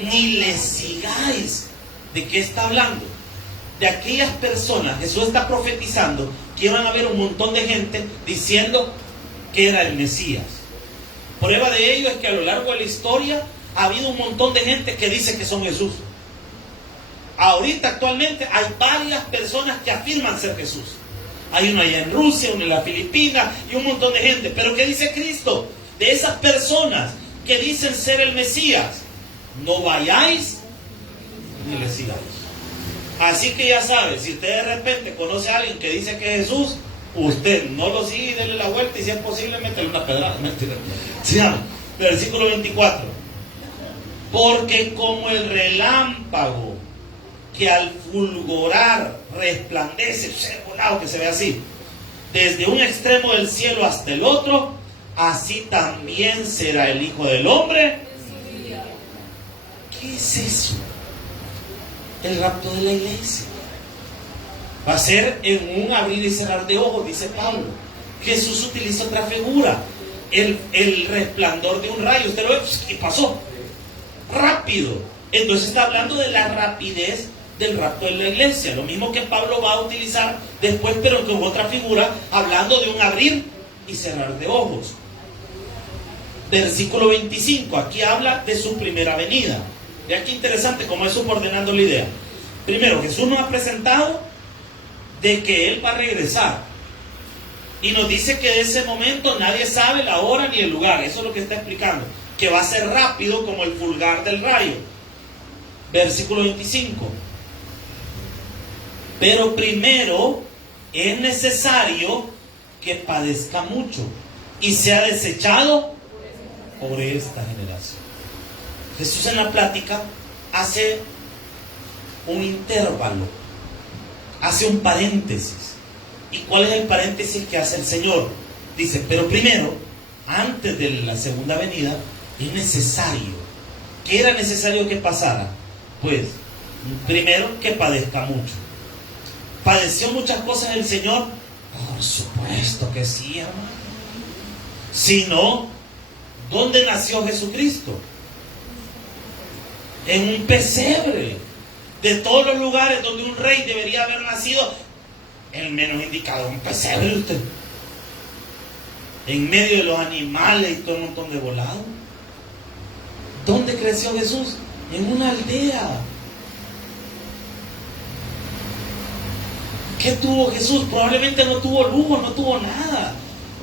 Ni le sigáis. ¿De qué está hablando? De aquellas personas. Jesús está profetizando que iban a haber un montón de gente diciendo que era el Mesías. Prueba de ello es que a lo largo de la historia ha habido un montón de gente que dice que son Jesús. Ahorita actualmente hay varias personas que afirman ser Jesús. Hay uno allá en Rusia, uno en las Filipinas y un montón de gente. Pero ¿qué dice Cristo? De esas personas que dicen ser el Mesías, no vayáis ni le sigáis. Así que ya sabe, si usted de repente conoce a alguien que dice que es Jesús, usted no lo sigue y déle la vuelta, y si es posible, métele una pedrada. Sigamos. Versículo 24. Porque como el relámpago que al fulgurar resplandece, volado que se ve así, desde un extremo del cielo hasta el otro, así también será el Hijo del Hombre. ¿Qué es eso? El rapto de la iglesia. Va a ser en un abrir y cerrar de ojos, dice Pablo. Jesús utiliza otra figura, el resplandor de un rayo. Usted lo ve, y pasó rápido. Entonces está hablando de la rapidez del rapto de la iglesia. Lo mismo que Pablo va a utilizar después, pero con otra figura, hablando de un abrir y cerrar de ojos. Versículo 25, aquí habla de su primera venida. Vean qué interesante cómo es subordinando la idea. Primero, Jesús nos ha presentado de que Él va a regresar. Y nos dice que de ese momento nadie sabe la hora ni el lugar. Eso es lo que está explicando. Que va a ser rápido como el fulgar del rayo. Versículo 25. Pero primero es necesario que padezca mucho y sea desechado por esta generación. Jesús en la plática hace un intervalo, hace un paréntesis. ¿Y cuál es el paréntesis que hace el Señor? Dice, pero primero, antes de la segunda venida, es necesario. ¿Qué era necesario que pasara? Pues, primero, que padezca mucho. ¿Padeció muchas cosas el Señor? Por supuesto que sí, hermano. Si no, ¿dónde nació Jesucristo? En un pesebre. De todos los lugares donde un rey debería haber nacido, el menos indicado, un pesebre usted. En medio de los animales y todo un montón de volados. ¿Dónde creció Jesús? En una aldea. ¿Qué tuvo Jesús? Probablemente no tuvo lujo, no tuvo nada.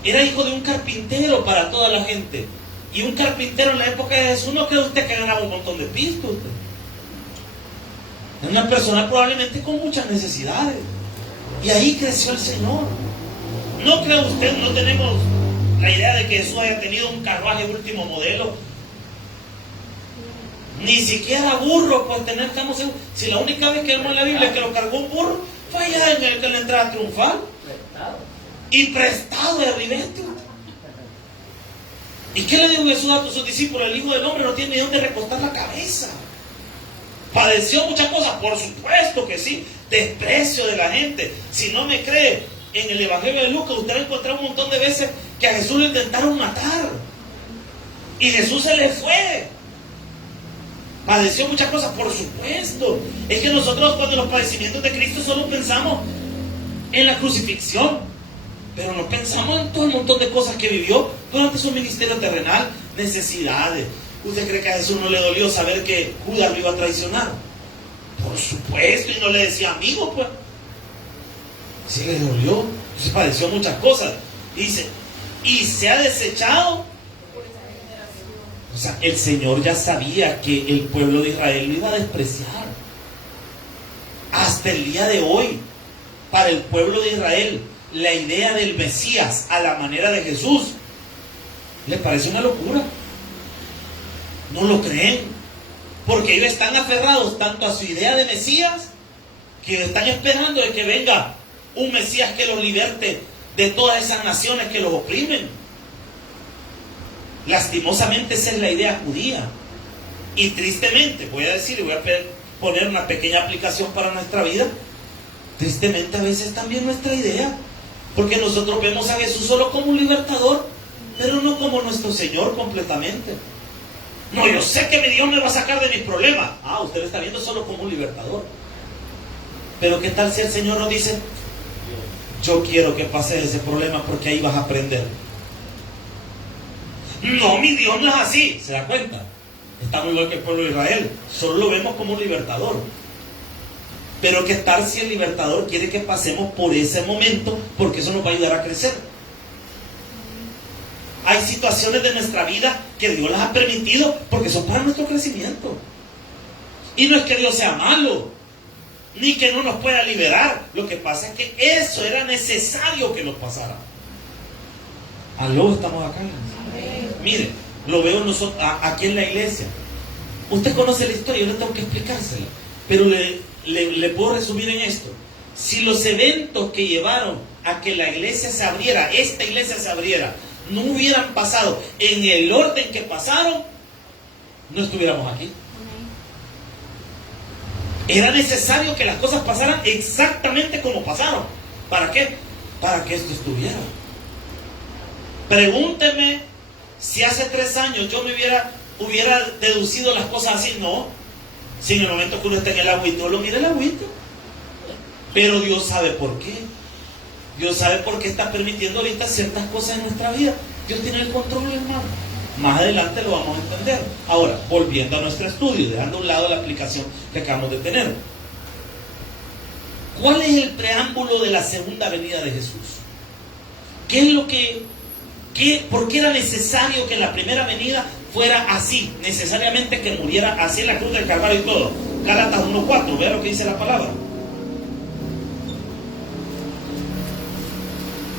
Era hijo de un carpintero para toda la gente. Y un carpintero en la época de Jesús, ¿no cree usted que ganaba un montón de pisto usted? Era una persona probablemente con muchas necesidades. Y ahí creció el Señor. ¿No cree usted? No tenemos la idea de que Jesús haya tenido un carruaje último modelo. Ni siquiera burro, pues tener, estamos seguros. Si la única vez que vemos en la Biblia que lo cargó un burro fue allá en la entrada triunfal. Y prestado de ribete. ¿Y qué le dijo Jesús a sus discípulos? El Hijo del Hombre no tiene ni dónde recostar la cabeza. ¿Padeció muchas cosas? Por supuesto que sí. Desprecio de la gente. Si no me cree, en el Evangelio de Lucas usted va a encontrar un montón de veces que a Jesús lo intentaron matar. Y Jesús se le fue. ¿Padeció muchas cosas? Por supuesto. Es que nosotros cuando los padecimientos de Cristo solo pensamos en la crucifixión, pero no pensamos en todo el montón de cosas que vivió durante su ministerio terrenal. Necesidades. ¿Usted cree que a Jesús no le dolió saber que Judas lo iba a traicionar? Por supuesto, y no le decía amigo, pues. Sí le dolió. Se padeció muchas cosas. Dice, y se ha desechado. O sea, el Señor ya sabía que el pueblo de Israel lo iba a despreciar. Hasta el día de hoy. para el pueblo de Israel la idea del Mesías a la manera de Jesús, les parece una locura. No lo creen, porque ellos están aferrados tanto a su idea de Mesías, que están esperando de que venga un Mesías que los liberte de todas esas naciones que los oprimen. Lastimosamente esa es la idea judía. Y tristemente, voy a decir, y voy a poner una pequeña aplicación para nuestra vida, tristemente a veces también nuestra idea, porque nosotros vemos a Jesús solo como un libertador, pero no como nuestro Señor completamente. No, yo sé que mi Dios me va a sacar de mis problemas. Ah, usted lo está viendo solo como un libertador. Pero ¿qué tal si el Señor nos dice: yo quiero que pases ese problema porque ahí vas a aprender? No, mi Dios no es así. ¿Se da cuenta? Estamos igual que el pueblo de Israel. Solo lo vemos como un libertador. Pero ¿qué tal si el libertador quiere que pasemos por ese momento? Porque eso nos va a ayudar a crecer. Hay situaciones de nuestra vida que Dios las ha permitido porque son para nuestro crecimiento. Y no es que Dios sea malo, ni que no nos pueda liberar. Lo que pasa es que eso era necesario que nos pasara. Aló, estamos acá. Mire, lo veo nosotros, aquí en la iglesia. Usted conoce la historia, yo no tengo que explicársela, pero le puedo resumir en esto. Si los eventos que llevaron a que la iglesia se abriera, esta iglesia se abriera, no hubieran pasado en el orden que pasaron, no estuviéramos aquí. Era necesario que las cosas pasaran exactamente como pasaron. ¿Para qué? Para que esto estuviera. Pregúnteme si hace 3 años yo me hubiera deducido las cosas así. No. Si en el momento que uno está en el agüito, lo mira el agüito. Pero Dios sabe por qué. Dios sabe por qué está permitiendo ahorita ciertas cosas en nuestra vida. Dios tiene el control, hermano. Más adelante lo vamos a entender. Ahora, volviendo a nuestro estudio, dejando a un lado la aplicación que acabamos de tener. ¿Cuál es el preámbulo de la segunda venida de Jesús? ¿Qué es lo por qué era necesario que la primera venida fuera así? Necesariamente que muriera así en la cruz del Calvario y todo. Gálatas 1:4, vea lo que dice la palabra.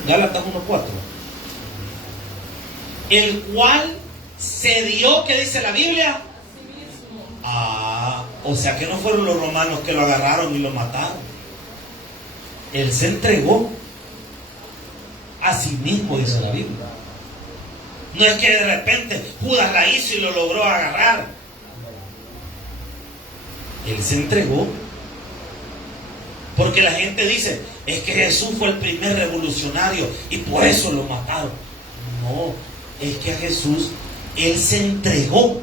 Gálatas 1:4. El cual se dio, ¿qué dice la Biblia? O sea que no fueron los romanos que lo agarraron y lo mataron. Él se entregó a sí mismo, dice la Biblia. No es que de repente Judas la hizo y lo logró agarrar. Él se entregó. Porque la gente dice, es que Jesús fue el primer revolucionario y por eso lo mataron. No, es que a Jesús, Él se entregó.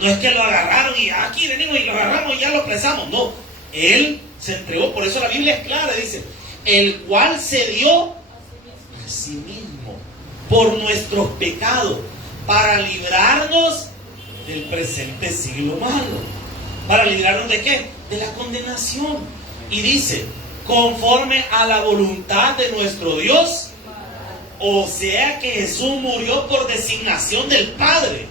No es que lo agarraron y aquí venimos y lo agarramos y ya lo apresamos. No, Él se entregó. Por eso la Biblia es clara, dice, el cual se dio a sí mismo por nuestros pecados, para librarnos del presente siglo malo. ¿Para librarnos de qué? De la condenación. Y dice, conforme a la voluntad de nuestro Dios. O sea que Jesús murió por designación del Padre.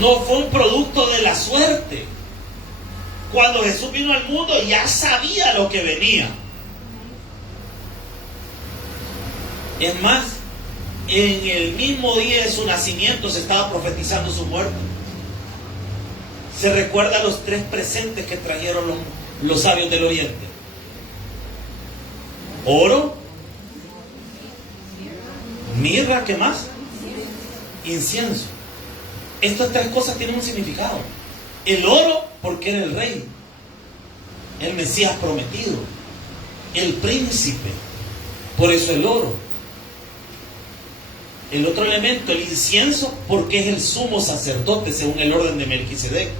No fue un producto de la suerte. Cuando Jesús vino al mundo ya sabía lo que venía. Es más, en el mismo día de su nacimiento se estaba profetizando su muerte. Se recuerda a los 3 presentes que trajeron los sabios del oriente: oro, mirra, ¿qué más? Incienso. Estas 3 cosas tienen un significado. El oro, porque era el rey, el Mesías prometido, el príncipe, por eso el oro. El otro elemento, el incienso, porque es el sumo sacerdote según el orden de Melquisedec.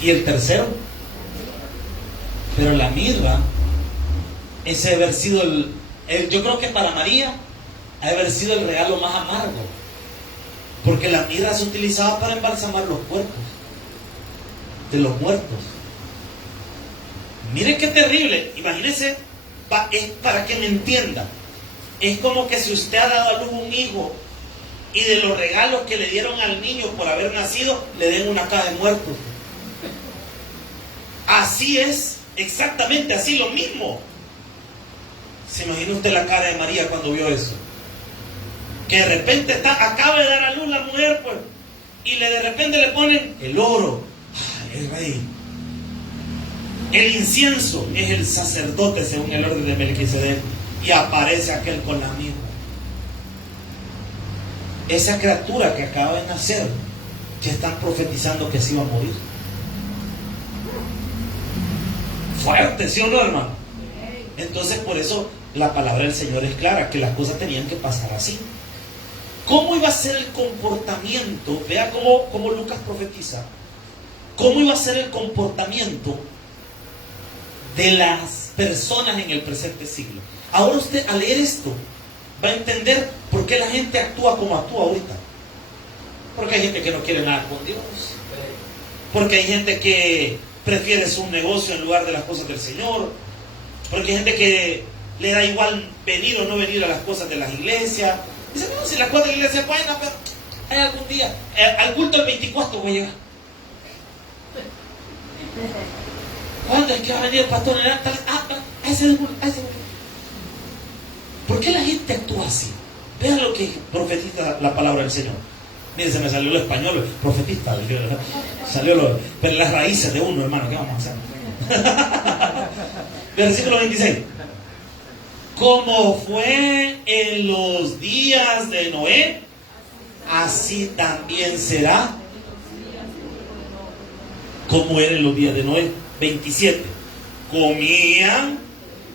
Y el tercero, pero la mirra, ese debe haber sido yo creo que para María ha de haber sido el regalo más amargo, porque la mirra se utilizaba para embalsamar los cuerpos de los muertos. Miren qué terrible. Imagínense, es para que me entienda. Es como que si usted ha dado a luz un hijo y de los regalos que le dieron al niño por haber nacido, le den una caja de muertos. Así es, exactamente así, lo mismo. ¿Se imagina usted la cara de María cuando vio eso? Que de repente acaba de dar a luz la mujer, pues, y de repente le ponen el oro, el rey. El incienso es el sacerdote según el orden de Melquisedec, y aparece aquel con la mirra. Esa criatura que acaba de nacer, ya están profetizando que se iba a morir. Fuerte, ¿sí o no, hermano? Entonces, por eso la palabra del Señor es clara, que las cosas tenían que pasar así. ¿Cómo iba a ser el comportamiento? Vea cómo Lucas profetiza. ¿Cómo iba a ser el comportamiento de las personas en el presente siglo? Ahora usted, al leer esto, va a entender por qué la gente actúa como actúa ahorita. Porque hay gente que no quiere nada con Dios. Porque hay gente que prefiere su negocio en lugar de las cosas del Señor. Porque hay gente que le da igual venir o no venir a las cosas de las iglesias. Dice, no, si las cosas de la iglesia es buena, pero hay algún día, al culto del 24 voy a llegar. ¿Cuándo es que va a venir el pastor? ¿Por qué la gente actúa así? Vean lo que profetiza la palabra del Señor. Miren, se me salió lo español, profetista. Pero las raíces de uno, hermano, ¿qué vamos a hacer? Versículo 26. Como fue en los días de Noé, así también será. Como era en los días de Noé. 27. Comían,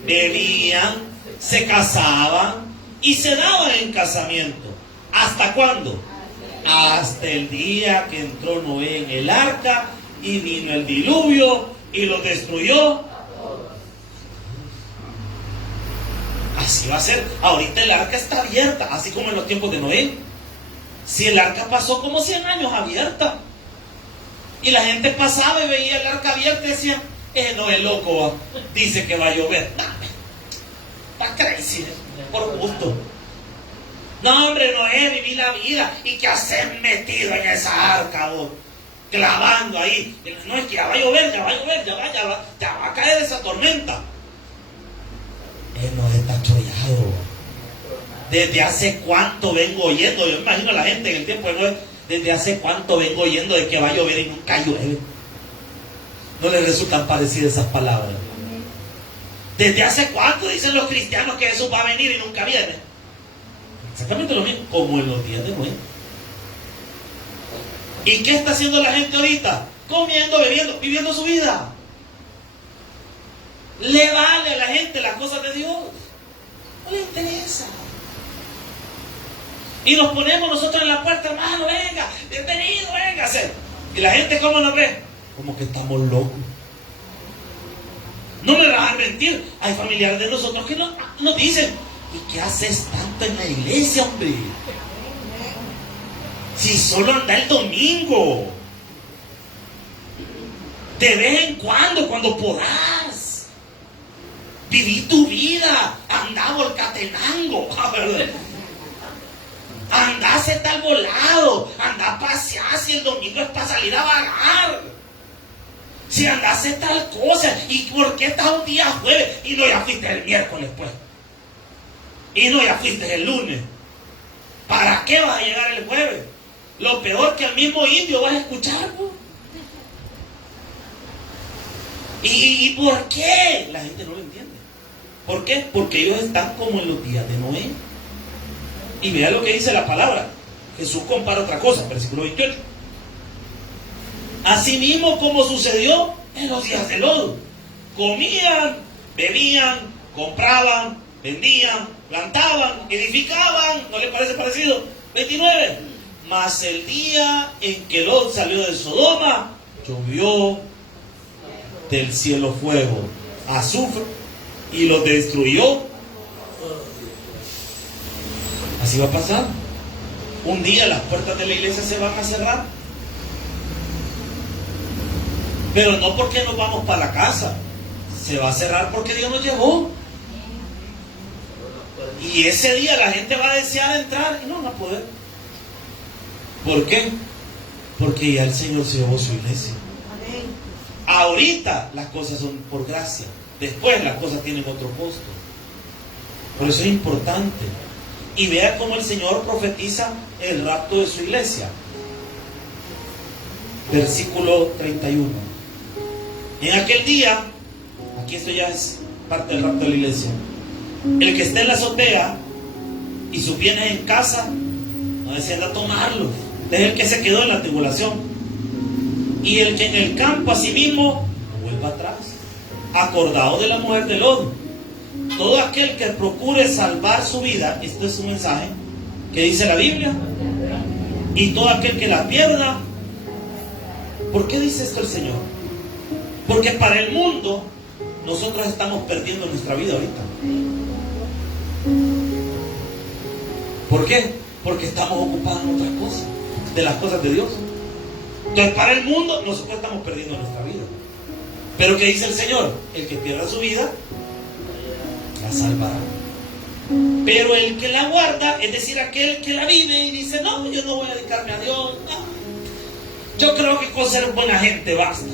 bebían, se casaban y se daban en casamiento. ¿Hasta cuándo? Hasta el día que entró Noé en el arca y vino el diluvio y lo destruyó. Así va a ser. Ahorita el arca está abierta, así como en los tiempos de Noé. Si el arca pasó como 100 años abierta, y la gente pasaba y veía el arca abierta y decía, no es loco, dice que va a llover. Está crazy, por gusto. No, hombre, Noé, viví la vida. ¿Y qué hacer metido en esa arca, vos? Clavando ahí. No, es que ya va a llover, ya va a caer esa tormenta. Nos está chollado. Desde hace cuánto vengo oyendo, yo imagino a la gente en el tiempo de Noé, desde hace cuánto vengo oyendo de que va a llover y nunca llueve. ¿No les resultan parecidas esas palabras? Desde hace cuánto dicen los cristianos que Jesús va a venir y nunca viene. Exactamente lo mismo, como en los días de Noé. ¿Y qué está haciendo la gente ahorita? Comiendo, bebiendo, viviendo su vida. Le vale a la gente las cosas de Dios. No le interesa. Y nos ponemos nosotros en la puerta, hermano, venga, bienvenido, véngase. Y la gente, ¿cómo nos ve? Como que estamos locos. No me vas a mentir. Hay familiares de nosotros que nos dicen, ¿y qué haces tanto en la iglesia, hombre? Si solo anda el domingo. De vez en cuando podás. Viví tu vida. Andá volcatenango. Andá a ser tal volado. Andá a pasear si el domingo es para salir a vagar. Si andás a hacer tal cosa. ¿Y por qué estás un día jueves? Y no, ya fuiste el miércoles, pues. Y no, ya fuiste el lunes. ¿Para qué vas a llegar el jueves? Lo peor que al mismo indio vas a escuchar, ¿no? ¿Y por qué? La gente no lo entiende. ¿Por qué? Porque ellos están como en los días de Noé. Y mira lo que dice la palabra. Jesús compara otra cosa, versículo 28. Asimismo como sucedió en los días de Lot. Comían, bebían, compraban, vendían, plantaban, edificaban. ¿No les parece parecido? 29. Mas el día en que Lot salió de Sodoma, llovió del cielo fuego, azufre, y los destruyó. Así va a pasar. Un día las puertas de la iglesia se van a cerrar. Pero no porque nos vamos para la casa. Se va a cerrar porque Dios nos llevó. Y ese día la gente va a desear entrar y no va a poder. ¿Por qué? Porque ya el Señor se llevó su iglesia. Ahorita las cosas son por gracia, después las cosas tienen otro costo. Por eso es importante. Y vea cómo el Señor profetiza el rapto de su iglesia. Versículo 31. En aquel día, aquí esto ya es parte del rapto de la iglesia, el que esté en la azotea y sus bienes en casa, no descienda a tomarlos. Es el que se quedó en la tribulación. Y el que en el campo asimismo no vuelva atrás, acordado de la mujer de Lot. Todo aquel que procure salvar su vida, esto es un mensaje que dice la Biblia, y todo aquel que la pierda. ¿Por qué dice esto el Señor? Porque para el mundo nosotros estamos perdiendo nuestra vida ahorita. ¿Por qué? Porque estamos ocupados en otras cosas, de las cosas de Dios. Entonces para el mundo nosotros estamos perdiendo nuestra vida. Pero ¿qué dice el Señor? El que pierda su vida la salvará. Pero el que la guarda, es decir, aquel que la vive y dice, no, yo no voy a dedicarme a Dios, no. Yo creo que con ser buena gente basta.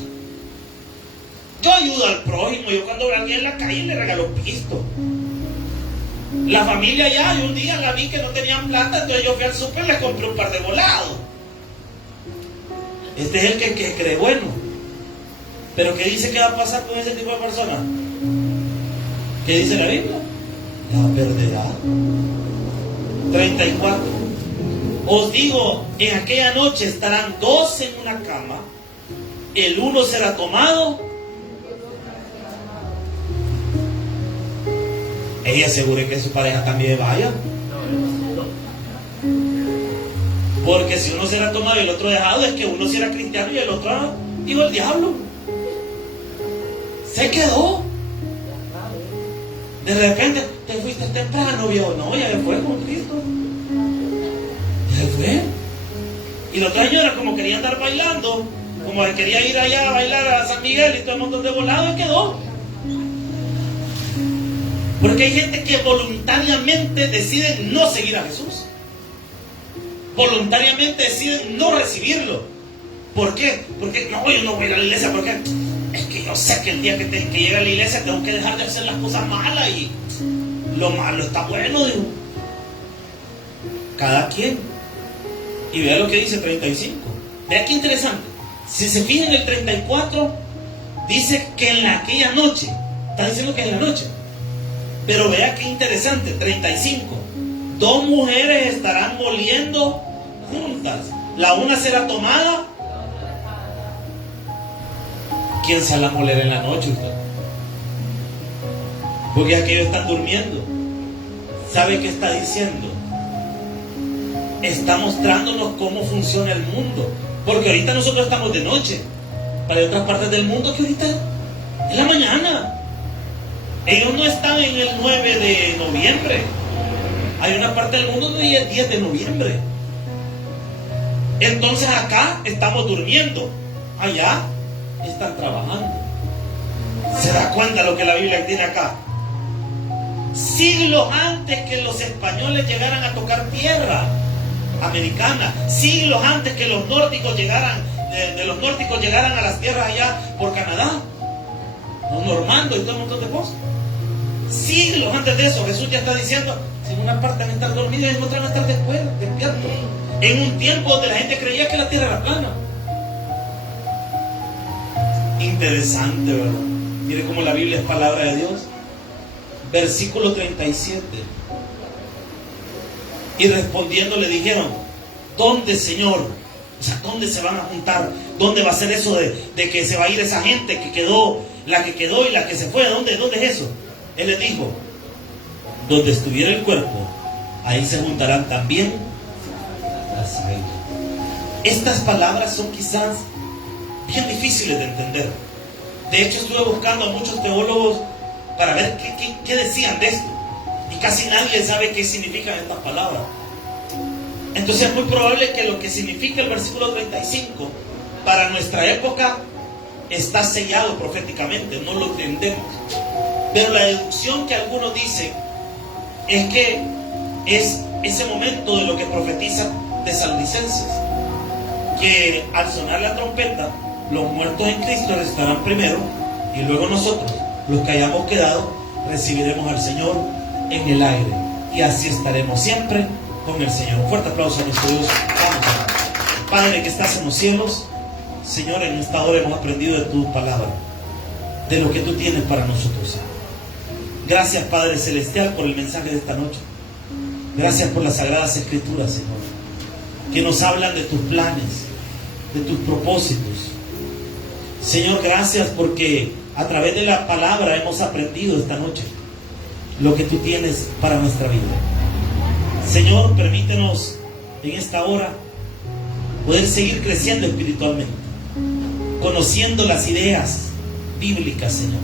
Yo ayudo al prójimo, yo cuando veo a alguien en la calle le regalo pisto. La familia ya, yo un día la vi que no tenían plata, entonces yo fui al súper y les compré un par de volados. Este es el que cree bueno. Pero ¿qué dice que va a pasar con ese tipo de personas? ¿Qué dice la Biblia? La perderá. 34. Os digo, en aquella noche estarán dos en una cama, el uno será tomado. Ella asegure que su pareja también vaya. Porque si uno será tomado y el otro dejado, es que uno será cristiano y el otro hijo del diablo. Se quedó. De repente, te fuiste temprano, viejo. No, ya fue con Cristo. Ya fue. Y la otra señora, como quería andar bailando, como quería ir allá a bailar a San Miguel y todo el montón de volados, y quedó. Porque hay gente que voluntariamente decide no seguir a Jesús. Voluntariamente deciden no recibirlo. ¿Por qué? Porque no, yo no voy a ir a la iglesia. Porque es que yo sé que el día que llegue a la iglesia tengo que dejar de hacer las cosas malas y lo malo está bueno, digo. Cada quien. Y vea lo que dice 35. Vea qué interesante. Si se fijan en el 34, dice que en aquella noche, está diciendo que es en la noche. Pero vea qué interesante, 35. Dos mujeres estarán moliendo juntas. La una será tomada. ¿Quién se la moler en la noche usted? Porque aquellos están durmiendo. ¿Sabe qué está diciendo? Está mostrándonos cómo funciona el mundo. Porque ahorita nosotros estamos de noche. Para otras partes del mundo que ahorita es la mañana. Ellos no están en el 9 de noviembre. Hay una parte del mundo donde es 10 de noviembre. Entonces acá estamos durmiendo. Allá están trabajando. ¿Se da cuenta lo que la Biblia tiene acá? Siglos antes que los españoles llegaran a tocar tierra americana, siglos antes que los nórdicos llegaran, de los nórdicos llegaran a las tierras allá por Canadá, los normandos y todo un montón de cosas. Siglos antes de eso, Jesús ya está diciendo, si en una parte van a estar dormidos y en otra van a estar despiertos. En un tiempo donde la gente creía que la tierra era plana. Interesante, ¿verdad? Mire cómo la Biblia es palabra de Dios. Versículo 37. Y respondiendo le dijeron, ¿dónde, Señor? O sea, ¿dónde se van a juntar? ¿Dónde va a ser eso de que se va a ir esa gente que quedó, la que quedó y la que se fue? ¿Dónde es eso? Él les dijo, donde estuviera el cuerpo, ahí se juntarán también las abejas. Estas palabras son quizás bien difíciles de entender. De hecho, estuve buscando a muchos teólogos para ver qué decían de esto. Y casi nadie sabe qué significan estas palabras. Entonces es muy probable que lo que significa el versículo 35 para nuestra época está sellado proféticamente, no lo entendemos. Pero la deducción que algunos dicen es que es ese momento de lo que profetiza Tesalonicenses, que al sonar la trompeta los muertos en Cristo resucitarán primero y luego nosotros, los que hayamos quedado, recibiremos al Señor en el aire y así estaremos siempre con el Señor. Un fuerte aplauso a nuestro Dios. Vamos a orar. Padre que estás en los cielos, Señor, en esta hora hemos aprendido de tu palabra, de lo que tú tienes para nosotros, Señor. Gracias, Padre Celestial, por el mensaje de esta noche. Gracias por las sagradas escrituras, Señor, que nos hablan de tus planes, de tus propósitos. Señor, gracias porque a través de la palabra hemos aprendido esta noche lo que tú tienes para nuestra vida. Señor, permítenos en esta hora poder seguir creciendo espiritualmente, conociendo las ideas bíblicas, Señor.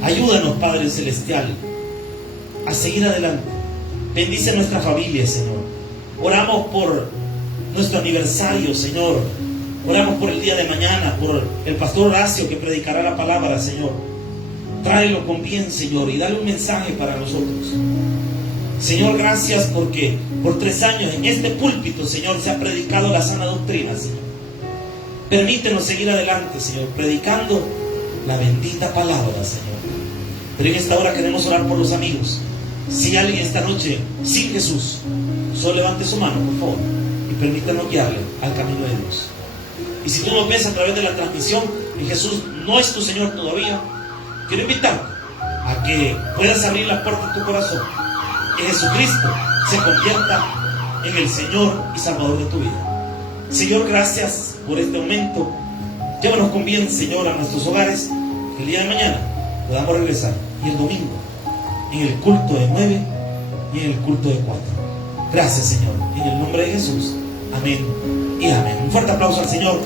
Ayúdanos, Padre Celestial, a seguir adelante. Bendice nuestra familia, Señor. Oramos por nuestro aniversario, Señor. Oramos por el día de mañana, por el pastor Horacio que predicará la palabra, Señor. Tráelo con bien, Señor, y dale un mensaje para nosotros. Señor, gracias porque por 3 años en este púlpito, Señor, se ha predicado la sana doctrina, Señor. Permítenos seguir adelante, Señor, predicando la bendita palabra, Señor. Pero en esta hora queremos orar por los amigos. Si alguien esta noche sin Jesús, solo levante su mano, por favor, y permítanos guiarle al camino de Dios. Y si tú nos ves a través de la transmisión y Jesús no es tu Señor todavía, quiero invitarte a que puedas abrir la puerta de tu corazón, que Jesucristo se convierta en el Señor y Salvador de tu vida. Señor, gracias por este momento. Llévanos con bien, Señor, a nuestros hogares, que el día de mañana podamos regresar, y el domingo en el culto de 9 y en el culto de 4. Gracias, Señor, en el nombre de Jesús. Amén y amén. Un fuerte aplauso al Señor.